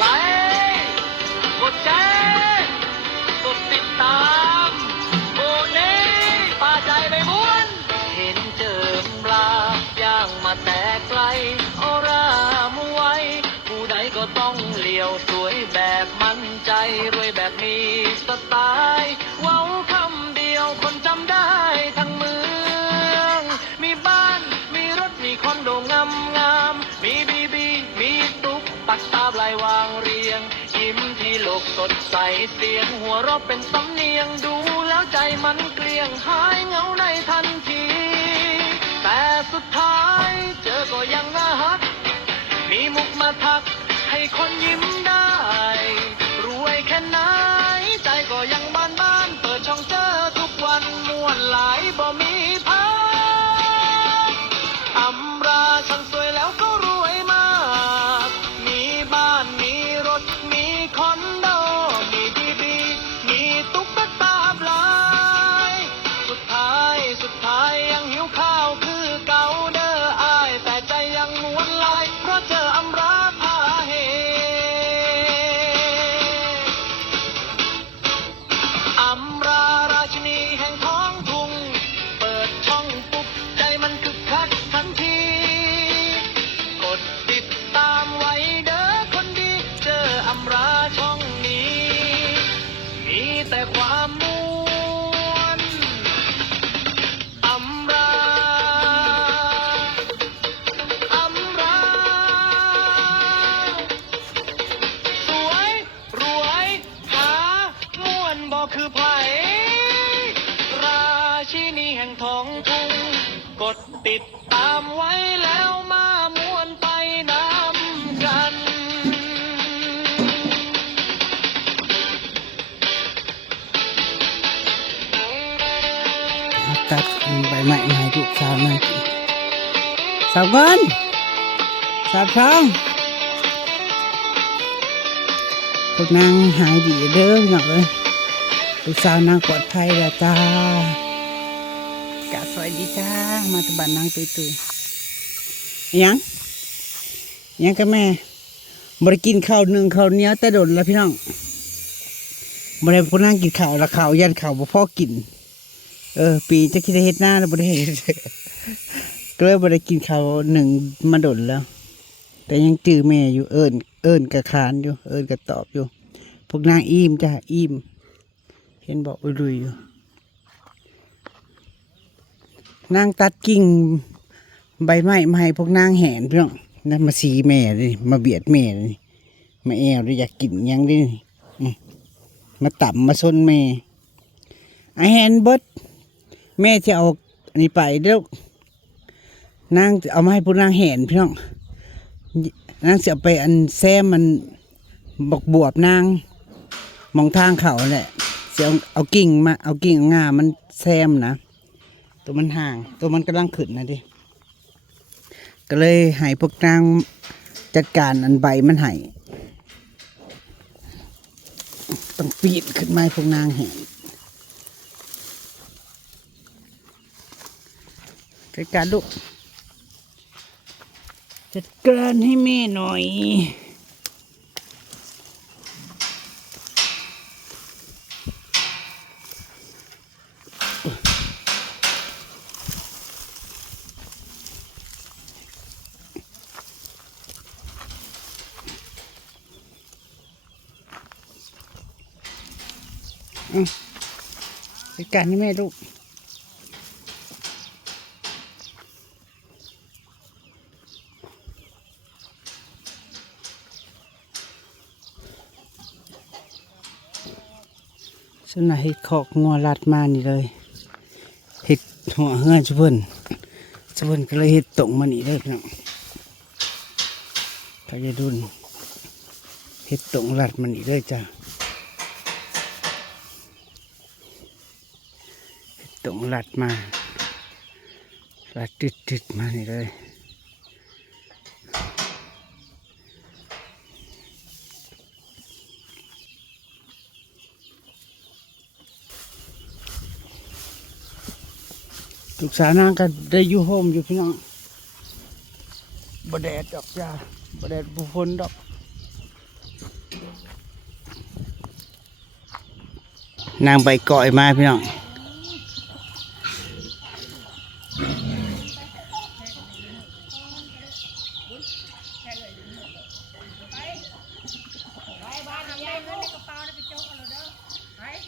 ไลค์กดแชร์กดติดตามโบเน่ป้าใจไม่ม้วนเห็นเจิมปลาย่างมาแต่ไกลออรามไว้ผู้ใดก็ต้องเลี้ยวสวยแบบมั่นใจรวยแบบมีสไตล์เว้าคำเดียวคนจำได้ทั้งเมืองมีบ้านมีรถมีคอนโดงามมีบีบีมีตุ๊กตักตาลายวางเรียงยิ้มที่โลกสดใสเสียงหัวเราะเป็นสำเนียงดูแล้วใจมันเกลี้ยงหายเหงาในทันทีแต่สุดท้ายเจอก็ยังน่าฮักมีมุกมาทักให้คนยิ้มได้รวยแค่ไหนใจก็ยังบ้านเปิดช่องเจอทุกวันม่วนหลายบ่มีพักอำราฉันสวยแล้วก็รวยมากมีบ้านมีรถมีคอนโดมีบีบีมีตุ๊กตาปลายสุดท้ายยังหิวข้าวคือเก่าเด้ออ้ายแต่ใจยังม้วนลายเพราะเจออำราพาเหอำราราชินีแห่งท้องทุ่งเปิดช่องปุ๊บใจมันคึกคักทันทีกดติดตามไว้เด้อคนดีเจออำราช่องนี้มีแต่ความม่วนอำราอำราสวยรวยหาม่วนบ่คือไผราชินีแห่งท้องทุ่งกดติดตามไว้แล้วมาม่วนไปน้ำกัน ตัดใบไม้มาให้ลูกสาวนั่งกินสาวเงินสาวทองพวกนางหายดีเด้อหน่อยเลยลูกสาวนางปลอดภัยแล้วจ้ากะสวัสดีจ้ามาตะบันนางตุยๆยังกับแม่บริกินข้าวหนึ่งข้าวเหนียวแต่โดนแล้วพี่น้องบริพวกนางกินข้าวละข้าวยันข้าวบ่พอกินปีจะคิดเฮ็ดหน้าแล้วบ่ได้เฮ็ด ก็เลยบ่ได้กินข้าวหนึ่งมาดนแล้ว แต่ยังจื้อแม่อยู่เอิ้นกะคานอยู่เอิ้นกะตอบอยู่พวกนางอิ่มจ้ะอิ่มเห็นบอกอุยอยู่นางตัดกิ่งใบไม้มาให้พวกนางแหนพี่น้องนั่นมาสีแม่เลยมาเบียดแม่เลยมาแอวเลยอยากกินยังดิมาต่ำมาซนแม่ไอแฮนเบิดแม่จะเอาอันนี้ไปเด้อนางเอามาให้พวกนางแหนพี่น้องนางจะเอาไปอันแซมมันบวบนางมองทางเขาแหละจะเอากิ่งมาเอากิ่งงามันแซมนะตัวมันห่างตัวมันกำลังขึ้นนะดิก็เลยให้พวกนางจัดการอันใบมันให้ต้องปีนขึ้นมาให้พวกนางแหนจัดการลูกจัดการให้แม่หน่อยจัดการให้แม่ลูกสนะเห็ดขอกงัวลัดมานี่เลยเห็ดหัวเฮือนชุบเพิ่นก็เลยเห็ดตรงมานี่เลยพี่น้องพายดุนเห็ดตรงลัดมานี่เลยจ้ะเห็ดตรงลัดมาลัดติดมานี่เลยลูกสาวนางก็ได้อยู่โฮมอยู่พี่น้องบ่แดดดอกจ้าบ่แดดบ่ฝนดอก นางใบก่อยมาพี่น้อง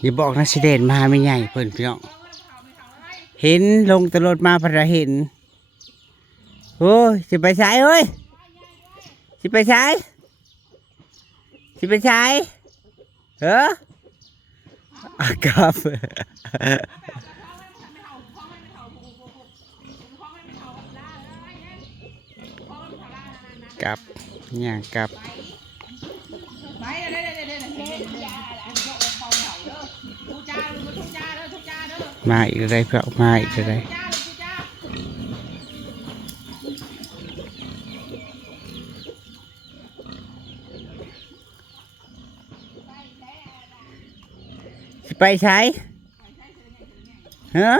อย่าบอกนะสิเดนมาไม่ใหญ่เพิ่นพี่น้องเห็นลงตลอดมาพระเห็นโอ้ยสิไปใช้เฮ้ยสิไปใช้สิไปใช้เออครับกับเนี่ยกับมาอีกอะไรเพื่อมาอีกอะไรสิไปใช้เฮ้อ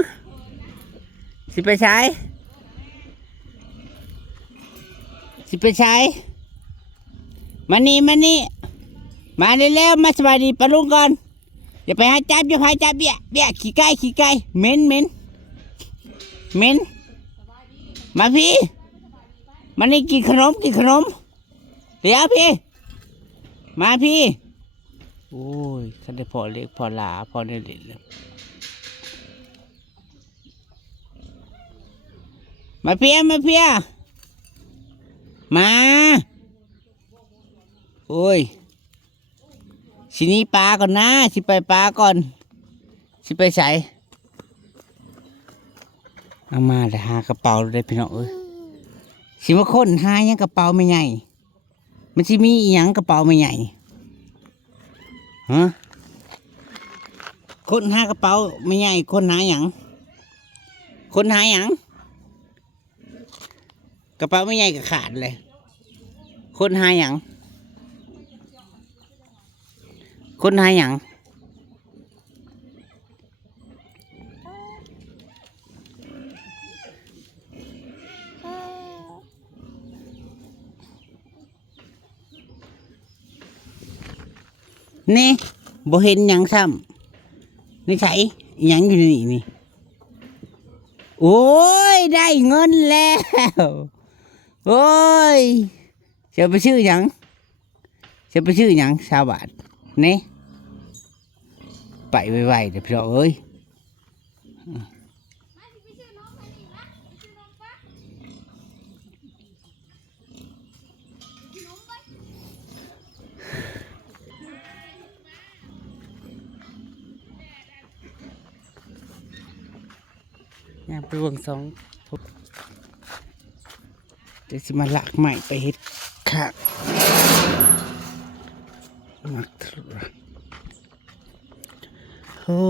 สิไปใช้สิไปใช้มานี่มานี่มาเร็วๆมาสวัสดีปะลุงก่อนอย่าไปหาจับอย่าไปหาจับเบี้ยขี้ไก่เหม็นมาพี่มานี่กินขนมเดี๋ยวพี่มาพี่โอ้ยคันได้พอเล็กพอหลาพอได้เล่นเลยมาเพียมาโอ้ยสินี้ปลาก่อนนะสิไปปลาก่อนสิไปใส่เอามาเลยหากระเป๋าเลยพี่น้องเอ้ยสิมาค้นหายังกระเป๋าไม่ใหญ่มันสิมีอีหยังกระเป๋าไม่ใหญ่ฮะค้นหากระเป๋าไม่ใหญ่ค้นหาหยังค้นหาหยังกระเป๋าไม่ใหญ่ก็ขาดเลยค้นหาหยังคนหาหยังนี่บ่เห็นหยังซ้ำนี่ใส่หยังอยู่นี่โอ้ยได้เงินแล้วโอ้ยจะไปชื่อหยัง20 บาทนี่ไปไวๆเดี๋ยวพี่น้องเอ้ยเนี่ยไปวงสองเดี๋ยวจะมาหลักใหม่ไปเฮ็ดค่ะมักทรโอ้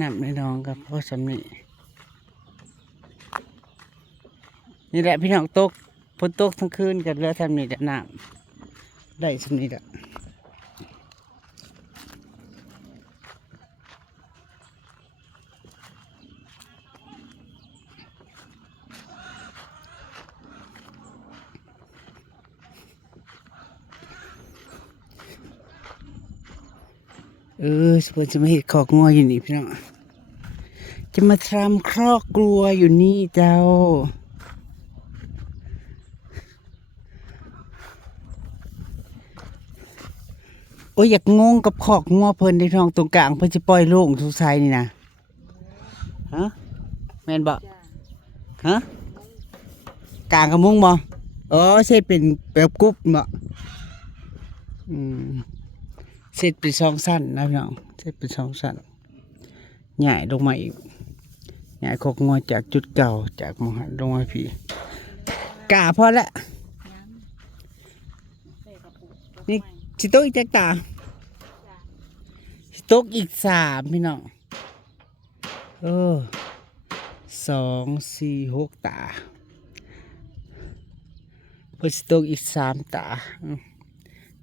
น้ำในน้องกับพ่อสำนีนี่แหละพี่น้องตกฝนตกทั้งคืนกันแล้วทำนี่แหละน้ำได้สำนีแหละเพิ่นจะมาเห็ดคอกงัวอยู่นี่พี่น้องจะมาทำครอกกลัวอยู่นี่เจ้าโอ้ยอยากงงกับคอกงัวเพิ่นในท้องตรงกลางเพิ่นจะปล่อยโล่งทุกไซนี่นะฮะแม่นบ่ฮะกลางกับมุ้งบ่ใช่เป็นแบบกรุ๊ปบ่เสร็จเป็น2 สั้นนะพี่น้องเสร็จเป็น2 สั้นใหญ่ลงมาอีกใหญ่คอกงัวจากจุดเก่าจากมหันลงมาพี่กาพอละนี่ชิโตอีกแตกตาชิโตอีก3พี่น้อง2 4 6 ตาเพิ่นชิโตอีก3 ตา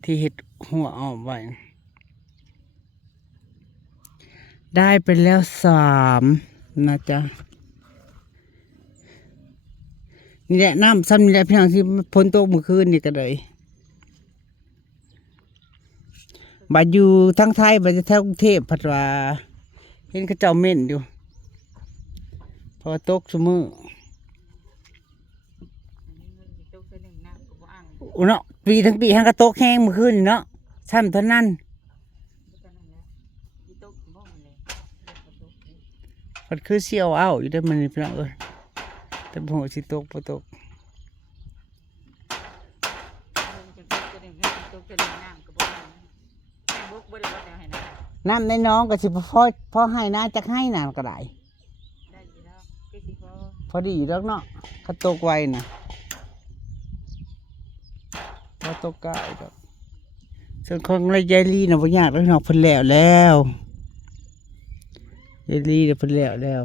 ที่เห็ดหัวออกไว้ได้ไปแล้ว3นะจ๊ะนี่แหละน้ำซ้ำนี่แหละพี่น้องที่พ้นตกเมื่อคืนนี่ก็เลย บัดอยู่ทั้งไทยบัดจะแถวกรุงเทพผัดว่าเห็นเขาเจ้าเม่นอยู่พอตกซุมื้ออุเนาะปีทั้งปีหังกระตกแห้งเมื่อคืนนี่เนาะซ้ำเท่านั้นมันคือเสี่ยวเอาอยู่ได้มันนี่พี่น้องแต่บ่ฮู้สิตกบ่ตกน้ำในน้องก็สิพอให้นะจักให้น่ะก็ได้พอดีอยู่แล้วเนาะเขาตกไวน่ะพอตกกายดอกส่วนของยายลีน่ะบ่ยากแล้วเนาะเพิ่นแล้วยายลีเพิ่นแล้ว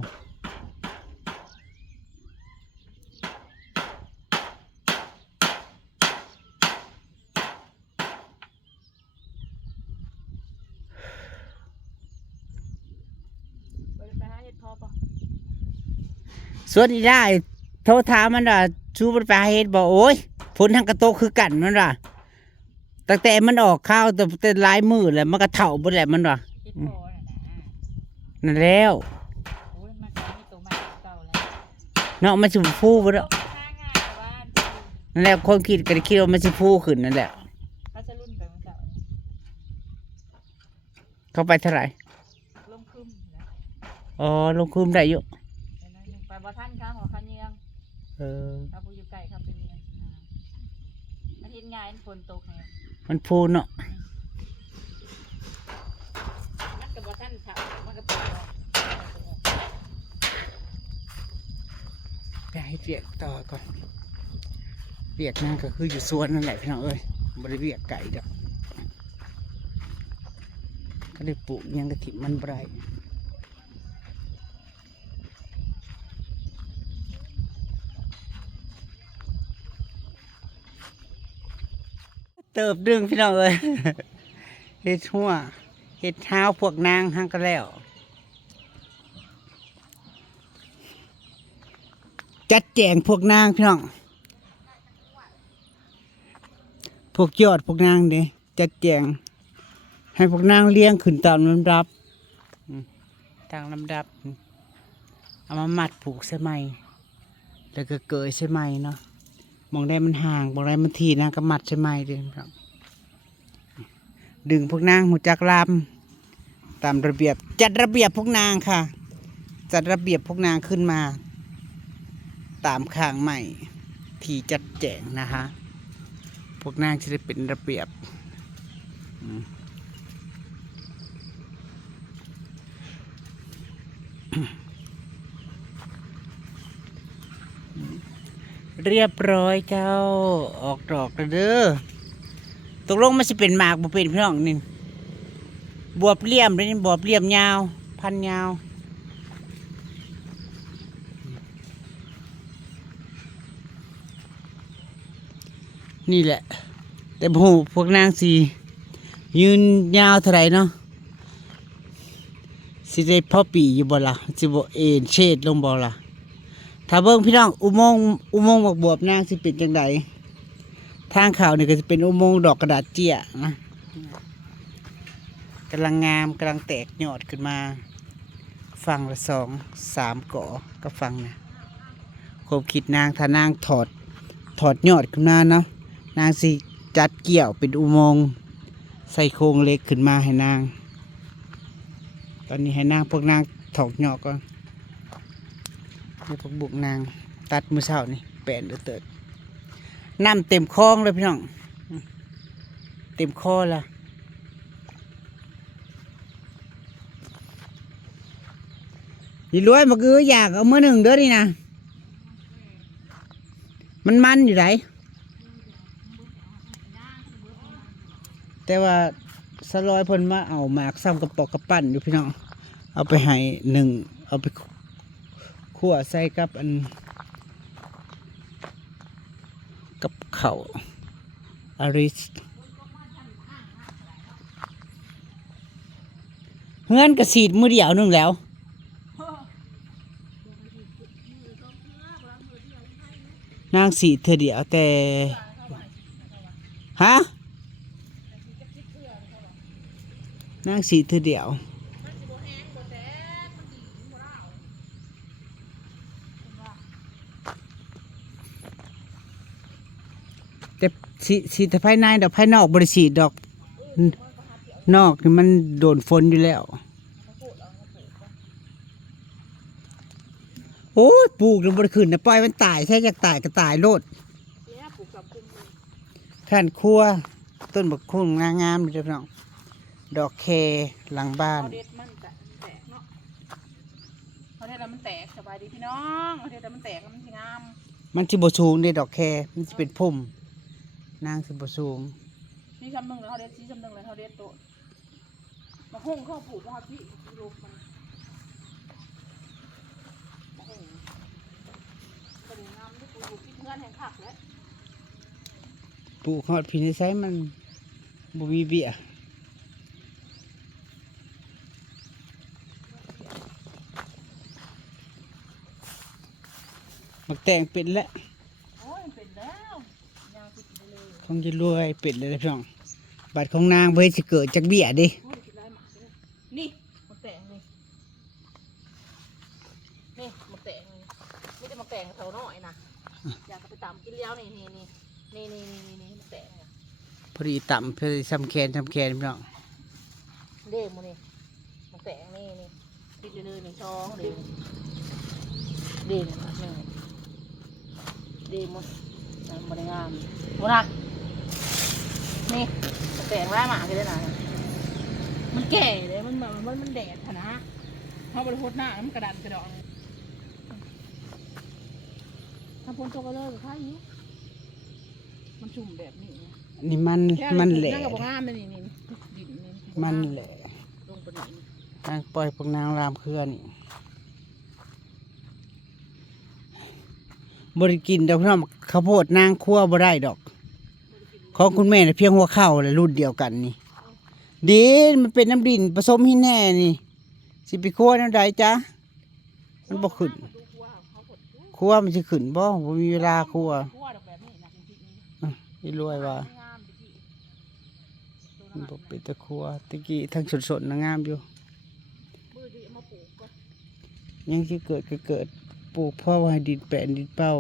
ส่วนอีได้โทรถามมันว่าชูมันไปหาเฮ็ดบอกโอ้ยฝนทางกระโตกคือกันมันว่าตั้งแต่มันออกข้าวแต่หลายมือแล้วมันก็เถ่าบ่แล้วมันว่านั่นแล้วเนาะมันสิฟูบ่แล้วนั่นแหละคนคิดก็คิดว่ามันสิฟูขึ้นนั่นแหละเข้าไปเท่าไหร่อ๋อลงคืมได้อยู่ไปบ่ท่านครับหัวคันเนียงครับผู้อยู่ไก่ครับเป็นเนียงอาทิตย์งานฝนตกไงมันฟูเนาะมันกับบ่ท่านค่ะมันกับบ่ไปให้เปียกต่อก่อนเปียกนั่นก็คืออยู่สวนนั่นแหละพี่น้องเอ้ยบริเวียกไก่ดอกก็ได้ปลูกยังกระถิ่นมันไบรเติบดึงพี่น้องเอ้ยเฮ็ดหัวเฮ็ดเท้าพวกนางหังก็แล้วจัดแจงพวกนางพี่น้องพวกยอดพวกนางเด้จัดแจงให้พวกนางเลี้ยงขึ้นตามลำดับทางลำดับเอามามัดผูกใช่ไหมแล้วก็เกยใช่ไหมเนาะมองได้มันห่างมองได้มันทีนะก็มัดใช่ไหมเด้ครับดึงพวกนางหูจักลำตามระเบียบจัดระเบียบพวกนางค่ะจัดระเบียบพวกนางขึ้นมาตามข้างใหม่ที่จัดแจงนะคะพวกนางจะได้เป็นระเบียบเรียบร้อยเจ้าออกดอกแล้วเด้อตกลงมันจะเป็นหมากบ่เป็นพี่น้องนี่บวบเลี่ยมเลยนี่บวบเลี่ยมยาวพันยาวนี่แหละแต่โหพวกนางสียืนยาวเท่าไหร่เนาะสิได้พ่อปีอยู่บ่ล่ะสิบ่เอ็นเชดลงบ่ล่ะถ้าเบิ่งพี่น้องอุโมงค์บวบนางสิเป็นจังไดทางเขานี่ก็จะเป็นอุโมงค์ดอกกระดาษเจี้ยนะกำลังงามกำลังแตกยอดขึ้นมาฟังละ2-3ก่อก็ฟังนะความคิดนางถ้านางถอดยอดขึ้นมาเนาะนางสิจัดเกี่ยวเป็นอุโมงค์ใส่โครงเล็กขึ้นมาให้นางตอนนี้ให้นางพวกนางถอดยอดก่อนนี่พวกบุกนางตัดมือเช้านี่แปลนเติร์ดน้ำเต็มคลองเลยพี่น้องเต็มคอละยี่รวยมาคืออยากเอามือหนึ่งเด้อนี่นะมันอยู่ไหนแต่ว่าสลอยเพิ่นมาเอาหมากซ้ำกระปอกกระปั่นอยู่พี่น้องเอาไปให้หนึ่งเอาไปคั่วใส่กับกับข้าวอาริสเงินกระสีดมือเดียวนึงแล้วนางสีเธอเดียวแต่ฮะ นางสีเธอเดียวแต่สีแต่ภายในดอกภายนอกบริสีดอกนอกนี่มันโดนฝนอยู่แล้วโอ้ยปลูกแล้วบริขึ้นนะปล่อยมันตายแค่อยากตายก็ตายโลดขั้นครัวต้นบักคุ้งงามๆเลยพี่น้องดอกแคหลังบ้าน เขาเด็ดมันแตกเนาะเขาเด็ดแล้วมันแตกสบายดีพี่น้องเขาเด็ดแล้วมันแตกแล้วมันสิงาม มันสิบสูงในดอกแคมันจะเป็นพุ่มนางสิบสูง นี่ชำนึงเลยเขาเด็ดชี้ชำนึงเลยเขาเด็ดโตมาหุ่งเข้าปลูกมาพี่ลูกมันมาหุ่งเป็นงามที่ปลูกที่เพื่อนแห่งขักแล้ว ปลูกฮอดพินิไซมันบ่มีเบี้ยมักแต่งเป็นแล้ว โอ้ยเป็นแล้วยางติดไปเลย คงจะรวยเป็นเลยนะพี่น้องบัตรของนางเพื่อจะเกิดจากเบี้ยดิ โอ้ยกินได้หมาเลยนี่มาแต่งนี่นี่มาแต่งนี่ไม่ได้มาแต่งเขาหน่อยนะอยากจะไปตามกินแล้วนี่มาแต่ง พอดีต่ำพอดีซ้ำแคนพี่น้อง เด้มานี่มาแต่งนี่ติดเลยนี่ช่องเด้หนึ่งเด้หมดมาได้งามหมดนะนี่มาแต่งไล่หมากันเลยนะมันแก่เลยมันแดดนะเพราะบริโภคหน้ามันกระดานกระดองทำพ้นตัวก็เลิกค่าอยู่มันชุ่มแบบนี้ นี่มันแหละ นั่งกับงามเลยนี่ดินนี่ มันแหละ ลงไปนี่ นางปล่อยพวกนางรามเคลื่อนบริกินดอกพี่น้องข้าวโพดนางคั่วบ่ได้ดอกของคุณแม่น่ะเพียงหัวเข้าเลยรุ่นเดียวกันนี่ดินมันเป็นน้ำดินผสมหินแน่นี่สิไปคั่วน้ำใดจ้ะมันบ่ขึ้นคั่วมันสิขึ้นบ่มีเวลาคั่ว คั่วดอกแบบนี้นะจริงๆ อีรวยว่ามันบ่เป็นตะคั่วตะกี้ทั้งสดๆนะงามอยู่ยังสิเกิดก็เกิดปลูกพ่อไว้ดินแปะดินเป้า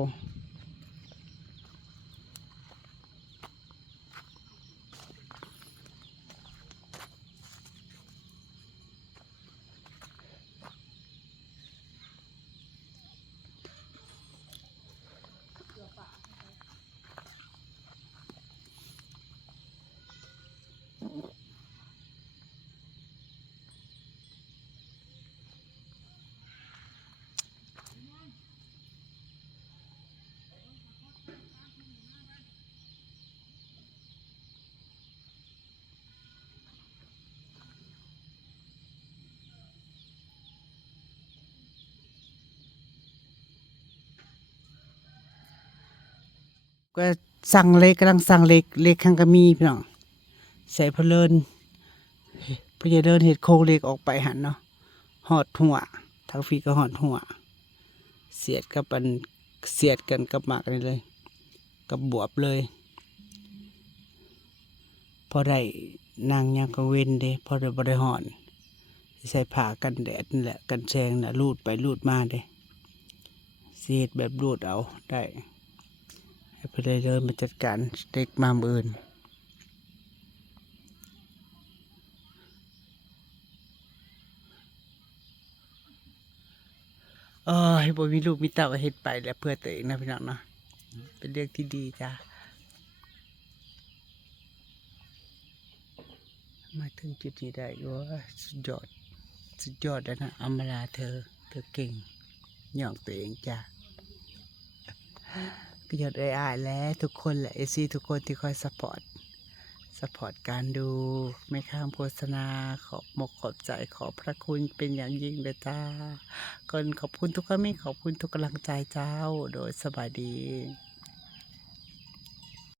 ก็สั่งเล็กกำลังสั่งเล็กข้างก็มีพี่น้องใส่เพลินพยาเดินเห็ดโครงเล็กออกไปหันเนาะหอดหัวทางฟีก็หอดหัวเสียดกันกับหมากนี่เลยกับบวบเลยพอได้นางยางกังเวนเด้พอได้บริหอนใส่ผ้ากันแดดนี่แหละกันแสงน่ะรูดไปรูดมาเด้เสียดแบบรูดเอาได้ให้ไปเลยเดินมาจัดการเด็กมาอื่นให้บ่มีลูกมีเต้าก็เฮ็ดไปแล้วเพื่อตัวเองนะพี่น้องเนาะเป็นเรื่องที่ดีจ้ามาถึงจุดนี้ได้ว่าสุดยอดแล้วนะอำมาลาเธอเก่งย่องตัวเองจ้าก็ยอดอ้ายแล้วทุกคนแหละซีทุกคนที่คอยสปอร์ตการดูไม่ข้ามโฆษณาขอบใจขอบพระคุณเป็นอย่างยิ่งเลยจ้าก่อนขอบคุณทุกคอมเมนต์ขอบคุณทุกกำลังใจเจ้าโดยสบายดี